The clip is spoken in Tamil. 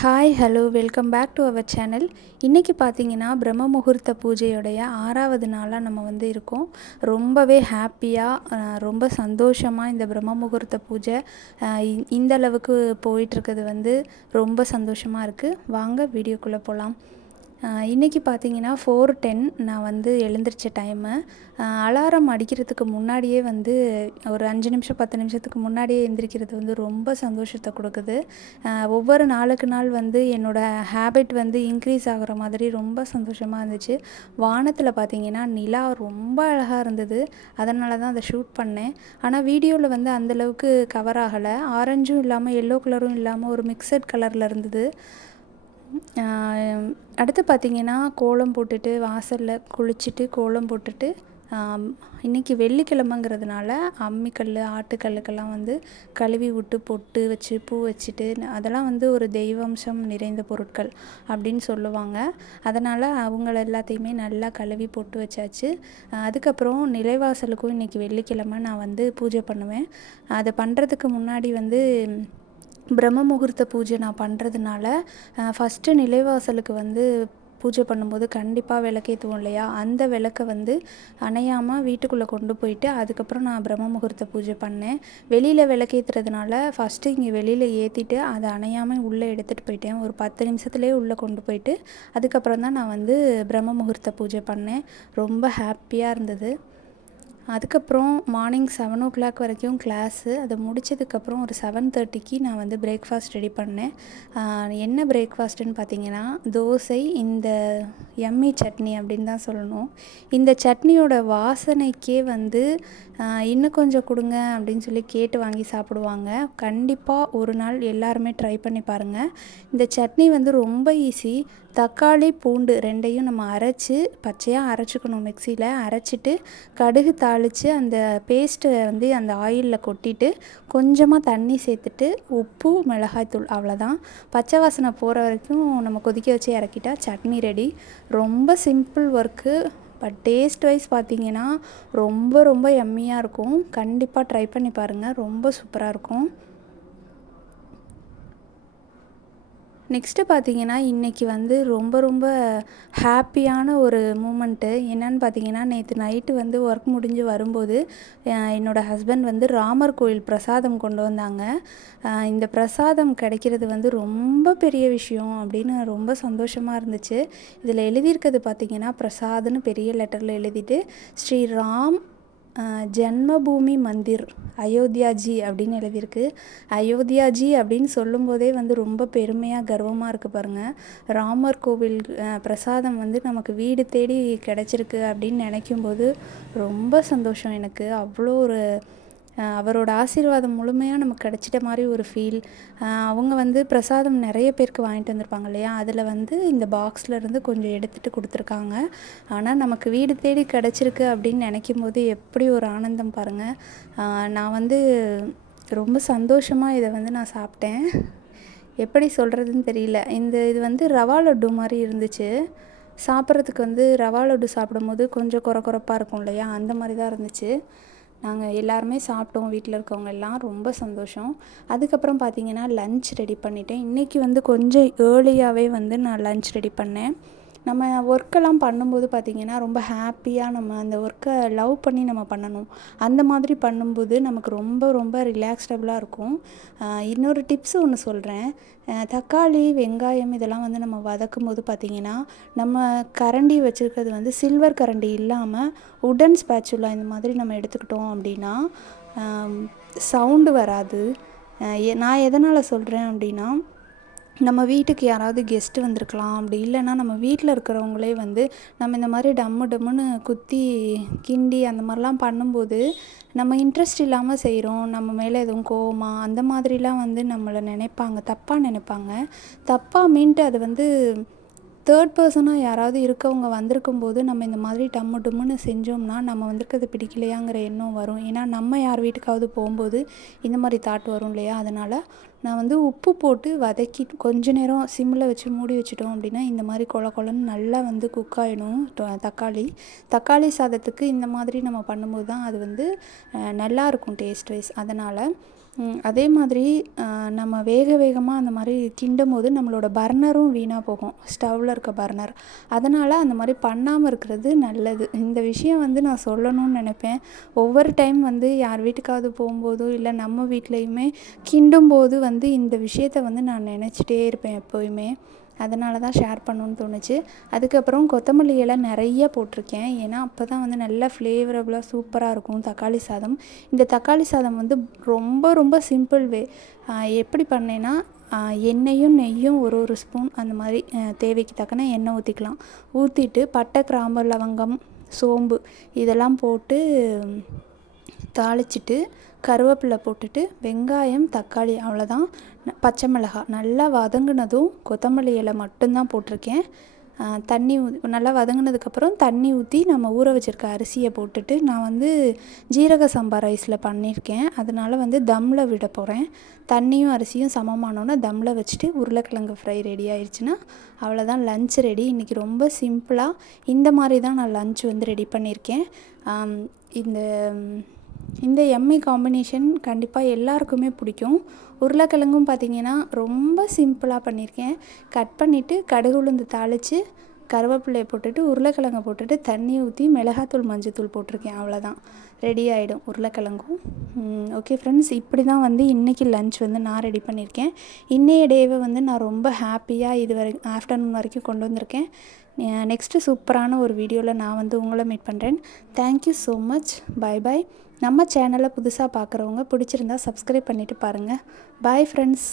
Hi hello welcome back to our channel. இன்றைக்கி பார்த்தீங்கன்னா பிரம்ம முகூர்த்த பூஜையோடைய 6வது நாளாக நம்ம இருக்கோம். ரொம்பவே ஹாப்பியாக ரொம்ப சந்தோஷமாக இந்த பிரம்ம முகூர்த்த பூஜை இந்த அளவுக்கு போயிட்டுருக்குது ரொம்ப சந்தோஷமாக இருக்குது. வாங்க வீடியோக்குள்ளே போகலாம். இன்றைக்கி பார்த்தீங்கன்னா 4:10 நான் எழுந்திரிச்ச டைமு. அலாரம் அடிக்கிறதுக்கு முன்னாடியே ஒரு 5 நிமிஷம் 10 நிமிஷத்துக்கு முன்னாடியே எழுந்திரிக்கிறது ரொம்ப சந்தோஷத்தை கொடுக்குது. ஒவ்வொரு நாளுக்கு நாள் என்னோடய ஹேபிட் இன்க்ரீஸ் ஆகிற மாதிரி ரொம்ப சந்தோஷமாக இருந்துச்சு. வானத்தில் பார்த்தீங்கன்னா நிலா ரொம்ப அழகாக இருந்தது. அதனால தான் அதை ஷூட் பண்ணேன். ஆனால் வீடியோவில் அந்தளவுக்கு கவர் ஆகலை. ஆரஞ்சும் இல்லாமல் எல்லோ கலரும் இல்லாமல் ஒரு மிக்சட் கலரில் இருந்தது. அடுத்து பார்த்திங்கன்னா கோலம் போட்டுட்டு வாசலில் குளிச்சுட்டு கோலம் போட்டுட்டு இன்றைக்கி வெள்ளிக்கிழமைங்கிறதுனால அம்மிக்கல் ஆட்டுக்கல்லுக்கெல்லாம் கழுவி விட்டு பொட்டு வச்சு பூ வச்சுட்டு அதெல்லாம் ஒரு தெய்வம்சம் நிறைந்த பொருட்கள் அப்படின்னு சொல்லுவாங்க. அதனால் அவங்கள எல்லாத்தையுமே நல்லா கழுவி பொட்டு வச்சாச்சு. அதுக்கப்புறம் நிலைவாசலுக்கும் இன்றைக்கி வெள்ளிக்கிழமை நான் பூஜை பண்ணுவேன். அதை பண்ணுறதுக்கு முன்னாடி பிரம்ம முகூர்த்த பூஜை நான் பண்ணுறதுனால ஃபஸ்ட்டு நிலைவாசலுக்கு பூஜை பண்ணும்போது கண்டிப்பாக விளக்கேற்றுவோம் இல்லையா, அந்த விளக்கை அணையாமல் வீட்டுக்குள்ளே கொண்டு போயிட்டு அதுக்கப்புறம் நான் பிரம்ம முகூர்த்த பூஜை பண்ணேன். வெளியில் விளக்கேற்றுறதுனால ஃபஸ்ட்டு இங்கே வெளியில் ஏற்றிட்டு அதை அணையாமல் உள்ளே எடுத்துகிட்டு போயிட்டேன். ஒரு 10 நிமிஷத்துலேயே உள்ளே கொண்டு போயிட்டு அதுக்கப்புறம் தான் நான் பிரம்ம முகூர்த்த பூஜை பண்ணேன். ரொம்ப ஹாப்பியாக இருந்தது. அதுக்கப்புறம் மார்னிங் 7 o'clock வரைக்கும் கிளாஸு. அதை முடித்ததுக்கப்புறம் ஒரு 7:30க்கு நான் பிரேக்ஃபாஸ்ட் ரெடி பண்ணேன். என்ன பிரேக்ஃபாஸ்ட்டுன்னு பார்த்தீங்கன்னா தோசை, இந்த எம்மி சட்னி அப்படின்னு தான் சொல்லணும். இந்த சட்னியோட வாசனைக்கே இன்னும் கொஞ்சம் கொடுங்க அப்படின்னு சொல்லி கேட்டு வாங்கி சாப்பிடுவாங்க. கண்டிப்பாக ஒரு நாள் எல்லாருமே ட்ரை பண்ணி பாருங்கள். இந்த சட்னி ரொம்ப ஈஸி. தக்காளி பூண்டு ரெண்டையும் நம்ம அரைச்சி பச்சையாக அரைச்சிக்கணும். மிக்சியில் அரைச்சிட்டு கடுகு தாளித்து அந்த பேஸ்ட்டை அந்த ஆயிலில் கொட்டிட்டு கொஞ்சமாக தண்ணி சேர்த்துட்டு உப்பு மிளகாய்த்தூள் அவ்வளோதான். பச்சை வாசனை போகிற வரைக்கும் நம்ம கொதிக்க வச்சு இறக்கிட்டா சட்னி ரெடி. ரொம்ப simple work. But taste wise பார்த்திங்கன்னா ரொம்ப ரொம்ப எம்மியாக இருக்கும். கண்டிப்பாக ட்ரை பண்ணி பாருங்கள். ரொம்ப சூப்பராக இருக்கும். நெக்ஸ்ட்டு பார்த்திங்கன்னா இன்றைக்கி ரொம்ப ரொம்ப ஹாப்பியான ஒரு மூமெண்ட்டு என்னென்னு பார்த்திங்கன்னா, நேற்று நைட்டு ஒர்க் முடிஞ்சு வரும்போது என்னோடய ஹஸ்பண்ட் ராமர் கோயில் பிரசாதம் கொண்டு வந்தாங்க. இந்த பிரசாதம் கிடைக்கிறது ரொம்ப பெரிய விஷயம் அப்படின்னு ரொம்ப சந்தோஷமாக இருந்துச்சு. இதில் எழுதியிருக்கிறது பார்த்திங்கன்னா பிரசாத்னு பெரிய லெட்டரில் எழுதிட்டு ஸ்ரீராம் ஜென்மபூமி மந்திர் அயோத்தியாஜி அப்படின்னு எழுதியிருக்கு. அயோத்தியாஜி அப்படின்னு சொல்லும்போதே ரொம்ப பெருமையாக கர்வமாக இருக்குது பாருங்கள். ராமர் கோவில் பிரசாதம் நமக்கு வீடு தேடி கிடச்சிருக்கு அப்படின்னு நினைக்கும்போது ரொம்ப சந்தோஷம் எனக்கு. அவ்வளோ ஒரு அவரோட ஆசீர்வாதம் முழுமையாக நமக்கு கிடச்சிட்ட மாதிரி ஒரு ஃபீல். அவங்க பிரசாதம் நிறைய பேருக்கு வாங்கிட்டு வந்திருப்பாங்க இல்லையா, அதில் இந்த பாக்ஸில் இருந்து கொஞ்சம் எடுத்துகிட்டு கொடுத்துருக்காங்க. ஆனால் நமக்கு வீடு தேடி கிடச்சிருக்கு அப்படின்னு நினைக்கும் போது எப்படி ஒரு ஆனந்தம் பாருங்கள். நான் ரொம்ப சந்தோஷமாக இதை நான் சாப்பிட்டேன். எப்படி சொல்கிறதுன்னு தெரியல. இது ரவா லட்டு மாதிரி இருந்துச்சு. சாப்பிட்றதுக்கு ரவா லட்டு சாப்பிடும்போது கொஞ்சம் கொரப்பாக இருக்கும் இல்லையா, அந்த மாதிரி தான் இருந்துச்சு. நாங்கள் எல்லாருமே சாப்பிட்டோம். வீட்டில் இருக்கவங்க எல்லாம் ரொம்ப சந்தோஷம். அதுக்கப்புறம் பார்த்திங்கன்னா லன்ச் ரெடி பண்ணிட்டேன். இன்றைக்கி கொஞ்சம் ஏர்லியாகவே நான் லன்ச் ரெடி பண்ணேன். நம்ம ஒர்க்கெல்லாம் பண்ணும்போது பார்த்திங்கன்னா ரொம்ப ஹாப்பியாக நம்ம அந்த ஒர்க்கை லவ் பண்ணி நம்ம பண்ணணும். அந்த மாதிரி பண்ணும்போது நமக்கு ரொம்ப ரொம்ப ரிலாக்ஸ்டபுளாக இருக்கும். இன்னொரு டிப்ஸ் ஒன்று சொல்கிறேன். தக்காளி வெங்காயம் இதெல்லாம் நம்ம வதக்கும் போது பார்த்திங்கன்னா நம்ம கரண்டி வச்சுருக்கிறது சில்வர் கரண்டி இல்லாமல் உடன் ஸ்பேச்சுலா இந்த மாதிரி நம்ம எடுத்துக்கிட்டோம் அப்படின்னா சவுண்டு வராது. நான் எதனால் சொல்கிறேன் அப்படின்னா, நம்ம வீட்டுக்கு யாராவது கெஸ்ட்டு வந்திருக்கலாம். அப்படி இல்லைன்னா நம்ம வீட்டில் இருக்கிறவங்களே நம்ம இந்த மாதிரி டம்முன்னு குத்தி கிண்டி அந்த மாதிரிலாம் பண்ணும்போது நம்ம இன்ட்ரெஸ்ட் இல்லாமல் செய்கிறோம். நம்ம மேலே எதுவும் கோவமா அந்த மாதிரிலாம் நம்மளை நினைப்பாங்க, தப்பாக நினைப்பாங்க. தப்பாக மீன்ட்டு அது தேர்ட் பர்சனாக யாராவது இருக்கவங்க வந்திருக்கும்போது நம்ம இந்த மாதிரி டம்முன்னு செஞ்சோம்னா நம்ம அது பிடிக்கலையாங்கிற எண்ணம் வரும். ஏன்னா நம்ம யார் வீட்டுக்காவது போகும்போது இந்த மாதிரி தாட் வரும் இல்லையா. அதனால் நான் உப்பு போட்டு வதக்கி கொஞ்ச நேரம் சிம்மில் வச்சு மூடி வச்சுட்டோம் அப்படின்னா இந்த மாதிரி கொலன்னு நல்லா குக் ஆகிடும். தக்காளி சாதத்துக்கு இந்த மாதிரி நம்ம பண்ணும்போது தான் அது நல்லாயிருக்கும் டேஸ்ட் வைஸ். அதனால் அதே மாதிரி நம்ம வேகமாக அந்த மாதிரி கிண்டும்போது நம்மளோட பர்னரும் வீணாக போகும், ஸ்டவ்வில் இருக்க பர்னர். அதனால் அந்த மாதிரி பண்ணாமல் இருக்கிறது நல்லது. இந்த விஷயம் வந்து நான் சொல்லணும்னு நினைப்பேன். ஒவ்வொரு டைம் வந்து யார் வீட்டுக்காவது போகும்போதோ இல்லை நம்ம வீட்லேயுமே கிண்டும்போது வந்து இந்த விஷயத்த வந்து நான் நினச்சிட்டே இருப்பேன் எப்போயுமே. அதனால தான் ஷேர் பண்ணணுன்னு தோணுச்சு. அதுக்கப்புறம் கொத்தமல்லி இலை நிறைய போட்டிருக்கேன். ஏன்னா அப்போ தான் வந்து நல்லா ஃப்ளேவரபுளாக சூப்பராக இருக்கும் தக்காளி சாதம். இந்த தக்காளி சாதம் வந்து ரொம்ப ரொம்ப சிம்பிள் வே. எப்படி பண்ணேன்னா, எண்ணெயும் நெய்யும் ஒரு ஸ்பூன் அந்த மாதிரி தேவைக்கு தக்கன எண்ணெய் ஊற்றிக்கலாம். ஊற்றிட்டு பட்டை, கிராம்பு, லவங்கம், சோம்பு இதெல்லாம் போட்டு தாளிச்சிட்டு கருவேப்பிலை போட்டுட்டு வெங்காயம், தக்காளி அவ்வளோதான். பச்சை மிளகாய் நல்லா வதங்கினதும் கொத்தமல்லி இலை மட்டும்தான் போட்டிருக்கேன். தண்ணி நல்லா வதங்கினதுக்கப்புறம் தண்ணி ஊற்றி நம்ம ஊற வச்சுருக்க அரிசியை போட்டுட்டு, நான் வந்து ஜீரக சம்பா ரைஸில் பண்ணியிருக்கேன். அதனால் வந்து தம்மில் விட போகிறேன். தண்ணியும் அரிசியும் சமமானோன்னா தம்மில் வச்சுட்டு உருளைக்கிழங்கு ஃப்ரை ரெடி ஆயிடுச்சுன்னா அவ்வளோதான், லன்ச் ரெடி. இன்றைக்கி ரொம்ப சிம்பிளாக இந்த மாதிரி தான் நான் லன்ச் வந்து ரெடி பண்ணியிருக்கேன். இந்த எம்மி காம்பினேஷன் கண்டிப்பாக எல்லாருக்குமே பிடிக்கும். உருளைக்கிழங்கும் பார்த்திங்கன்னா ரொம்ப சிம்பிளாக பண்ணியிருக்கேன். கட் பண்ணிவிட்டு கடுகு உளுந்து தாளித்து கருவேப்பிலையை போட்டுட்டு உருளைக்கிழங்கை போட்டுட்டு தண்ணி ஊற்றி மிளகாத்தூள், மஞ்சத்தூள் போட்டிருக்கேன். அவ்வளோதான், ரெடி ஆகிடும் உருளைக்கிழங்கும். ஓகே ஃப்ரெண்ட்ஸ், இப்படி தான் வந்து இன்றைக்கி லன்ச் வந்து நான் ரெடி பண்ணியிருக்கேன். இன்றைய டேவை வந்து நான் ரொம்ப ஹாப்பியாக ஆஃப்டர்நூன் வரைக்கும் கொண்டு வந்திருக்கேன். நெக்ஸ்ட்டு சூப்பரான ஒரு வீடியோவில் நான் வந்து உங்களை மீட் பண்ணுறேன். Thank you so much. Bye bye. நம்ம சேனலை புதுசாக பார்க்குறவங்க பிடிச்சிருந்தா சப்ஸ்கிரைப் பண்ணிவிட்டு பாருங்கள். Bye friends.